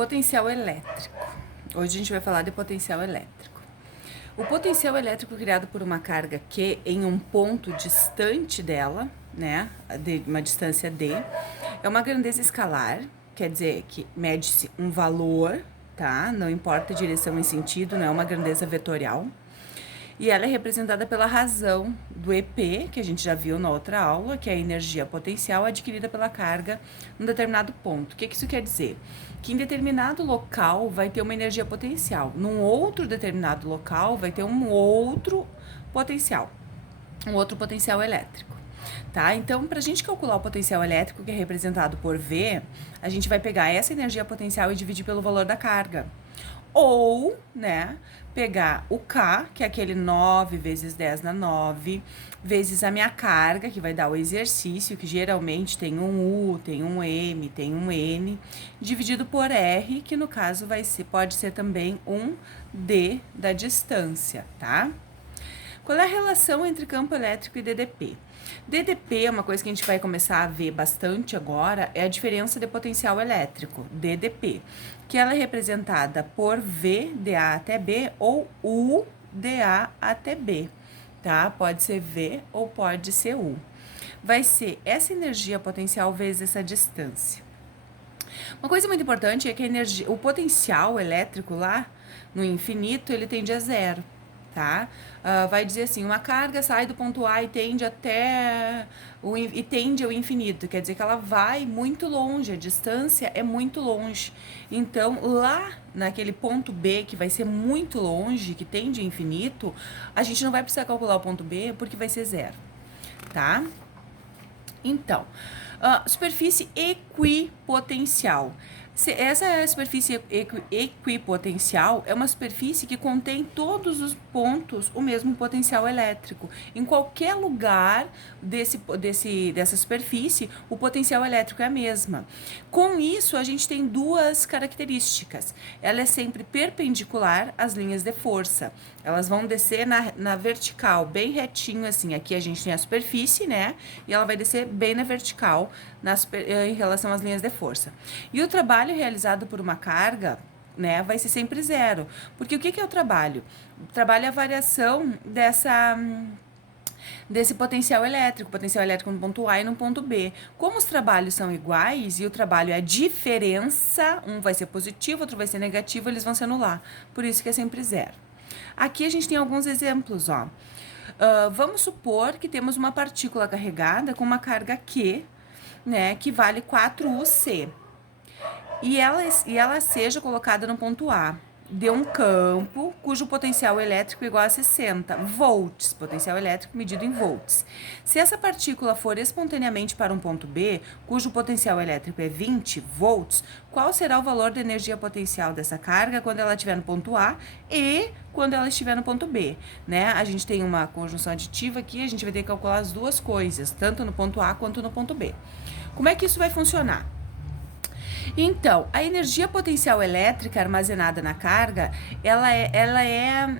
Potencial elétrico. Hoje a gente vai falar de potencial elétrico. O potencial elétrico criado por uma carga Q em um ponto distante dela, né, de uma distância D, é uma grandeza escalar, quer dizer que mede-se um valor, tá? Não importa a direção e sentido, não é uma grandeza vetorial. E ela é representada pela razão do EP, que a gente já viu na outra aula, que é a energia potencial adquirida pela carga num determinado ponto. O que isso quer dizer? Que em determinado local vai ter uma energia potencial, num outro determinado local vai ter um outro potencial elétrico. Tá? Então, para a gente calcular o potencial elétrico, que é representado por V, a gente vai pegar essa energia potencial e dividir pelo valor da carga. Ou, né, pegar o K, que é aquele 9 vezes 10 na 9, vezes a minha carga, que vai dar o exercício, que geralmente tem um U, tem um M, tem um N, dividido por R, que no caso pode ser também um D da distância, tá? Qual é a relação entre campo elétrico e DDP? DDP é uma coisa que a gente vai começar a ver bastante agora, é a diferença de potencial elétrico, DDP, que ela é representada por V de A até B ou U de A até B, tá? Pode ser V ou pode ser U. Vai ser essa energia potencial vezes essa distância. Uma coisa muito importante é que o potencial elétrico lá no infinito, ele tende a zero. Tá? Vai dizer assim, uma carga sai do ponto A e tende ao infinito, quer dizer que ela vai muito longe, a distância é muito longe. Então, lá naquele ponto B, que vai ser muito longe, que tende ao infinito, a gente não vai precisar calcular o ponto B, porque vai ser zero, tá? Então, superfície equipotencial. Essa superfície equipotencial é uma superfície que contém todos os pontos o mesmo potencial elétrico. Em qualquer lugar dessa superfície, o potencial elétrico é a mesma. Com isso, a gente tem duas características. Ela é sempre perpendicular às linhas de força. Elas vão descer na vertical, bem retinho assim. Aqui a gente tem a superfície, né? E ela vai descer bem na vertical em relação às linhas de força. E o trabalho realizado por uma carga, né, vai ser sempre zero. Porque o que é o trabalho? O trabalho é a variação desse potencial elétrico no ponto A e no ponto B. Como os trabalhos são iguais e o trabalho é a diferença, um vai ser positivo, outro vai ser negativo, eles vão se anular. Por isso que é sempre zero. Aqui a gente tem alguns exemplos, ó. Vamos supor que temos uma partícula carregada com uma carga Q, né, que vale 4UC. E ela seja colocada no ponto A de um campo cujo potencial elétrico é igual a 60 volts, potencial elétrico medido em volts. Se essa partícula for espontaneamente para um ponto B, cujo potencial elétrico é 20 volts, qual será o valor da energia potencial dessa carga quando ela estiver no ponto A e quando ela estiver no ponto B, né? A gente tem uma conjunção aditiva aqui, a gente vai ter que calcular as duas coisas, tanto no ponto A quanto no ponto B. Como é que isso vai funcionar? Então, a energia potencial elétrica armazenada na carga,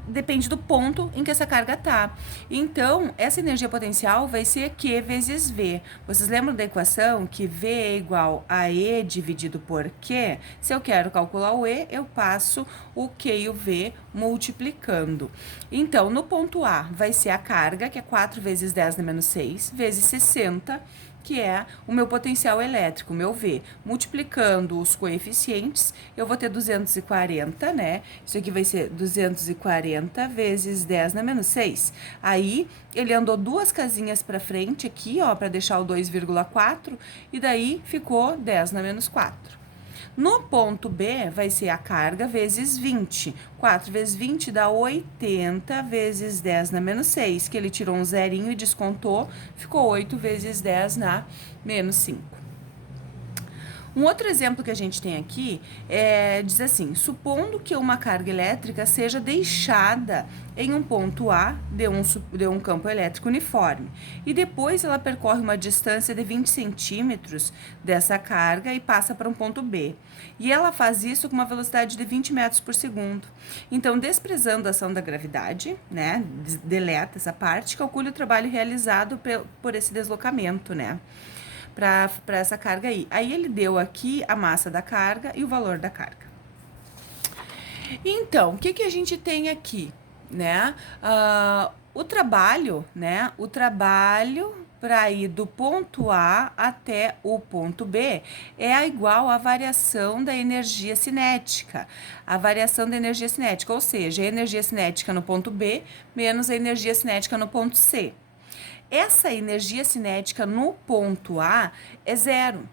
depende do ponto em que essa carga está. Então, essa energia potencial vai ser Q vezes V. Vocês lembram da equação que V é igual a E dividido por Q? Se eu quero calcular o E, eu passo o Q e o V multiplicando. Então, no ponto A vai ser a carga, que é 4 vezes 10 na menos 6, vezes 60, que é o meu potencial elétrico, o meu V. Multiplicando os coeficientes, eu vou ter 240, né? Isso aqui vai ser 240 vezes 10 na menos 6. Aí, ele andou duas casinhas para frente aqui, ó, para deixar o 2,4, e daí ficou 10 na menos 4. No ponto B, vai ser a carga vezes 20. 4 vezes 20 dá 80 vezes 10 na menos 6, que ele tirou um zerinho e descontou, ficou 8 vezes 10 na menos 5. Um outro exemplo que a gente tem aqui diz assim, supondo que uma carga elétrica seja deixada em um ponto A de um campo elétrico uniforme e depois ela percorre uma distância de 20 centímetros dessa carga e passa para um ponto B. E ela faz isso com uma velocidade de 20 metros por segundo. Então, desprezando a ação da gravidade, né, deleta essa parte, calcule o trabalho realizado por esse deslocamento, né, para essa carga aí. Aí ele deu aqui a massa da carga e o valor da carga. Então, o que que a gente tem aqui, né? O trabalho, né? O trabalho para ir do ponto A até o ponto B é igual à variação da energia cinética. A variação da energia cinética, ou seja, a energia cinética no ponto B menos a energia cinética no ponto C. Essa energia cinética no ponto A é zero,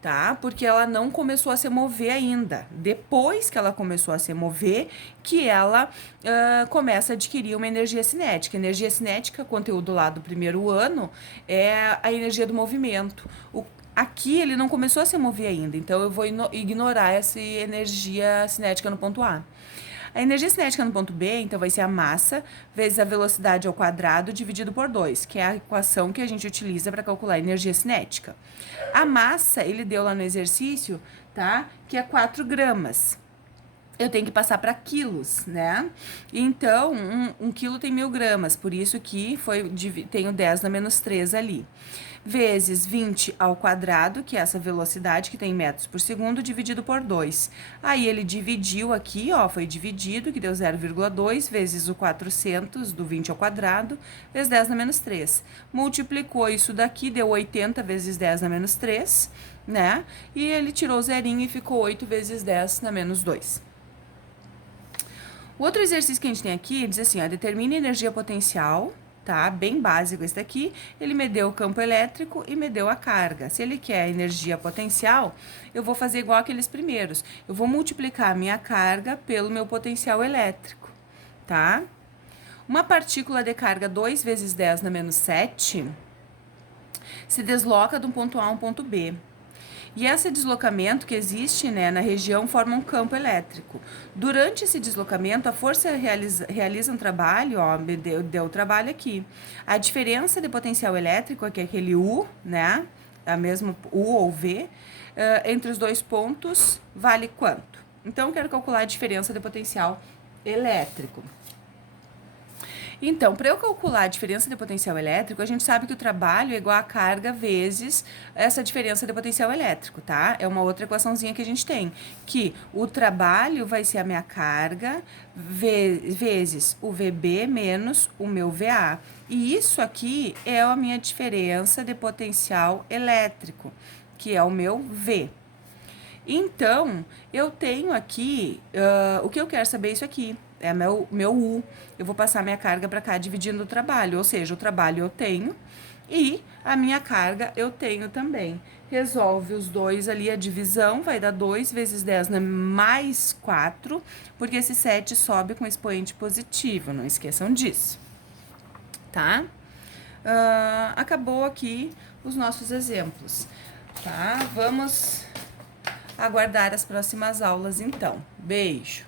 tá? Porque ela não começou a se mover ainda. Depois que ela começou a se mover, que ela começa a adquirir uma energia cinética. Energia cinética, conteúdo lá do primeiro ano, é a energia do movimento. Aqui ele não começou a se mover ainda, então eu vou ignorar essa energia cinética no ponto A. A energia cinética no ponto B, então, vai ser a massa vezes a velocidade ao quadrado dividido por 2, que é a equação que a gente utiliza para calcular a energia cinética. A massa, ele deu lá no exercício, tá? Que é 4 gramas. Eu tenho que passar para quilos, né? Então, um quilo tem 1000 gramas, por isso que tenho 10 na menos 3 ali. Vezes 20 ao quadrado, que é essa velocidade que tem metros por segundo, dividido por 2. Aí ele dividiu aqui, ó, foi dividido, que deu 0,2, vezes o 400 do 20 ao quadrado, vezes 10 na menos 3. Multiplicou isso daqui, deu 80 vezes 10 na menos 3, né? E ele tirou o zerinho e ficou 8 vezes 10 na menos 2. O outro exercício que a gente tem aqui diz assim, ó, determine a energia potencial, tá? Bem básico esse daqui. Ele me deu o campo elétrico e me deu a carga. Se ele quer a energia potencial, eu vou fazer igual aqueles primeiros. Eu vou multiplicar a minha carga pelo meu potencial elétrico, tá? Uma partícula de carga 2 vezes 10 na menos 7 se desloca de um ponto A a um ponto B. E esse deslocamento que existe, né, na região forma um campo elétrico. Durante esse deslocamento, a força realiza um trabalho, ó, deu trabalho aqui. A diferença de potencial elétrico, que é aquele U, né, a mesma U ou V, entre os dois pontos, vale quanto? Então, eu quero calcular a diferença de potencial elétrico. Então, para eu calcular a diferença de potencial elétrico, a gente sabe que o trabalho é igual a carga vezes essa diferença de potencial elétrico, tá? É uma outra equaçãozinha que a gente tem, que o trabalho vai ser a minha carga vezes o VB menos o meu VA. E isso aqui é a minha diferença de potencial elétrico, que é o meu V. Então, eu tenho aqui, o que eu quero saber é isso aqui, é meu U. Eu vou passar minha carga para cá dividindo o trabalho, ou seja, o trabalho eu tenho e a minha carga eu tenho também. Resolve os dois ali, a divisão vai dar 2 vezes 10 mais 4, porque esse 7 sobe com expoente positivo, não esqueçam disso, tá? Acabou aqui os nossos exemplos, tá? Vamos aguardar as próximas aulas, então. Beijo!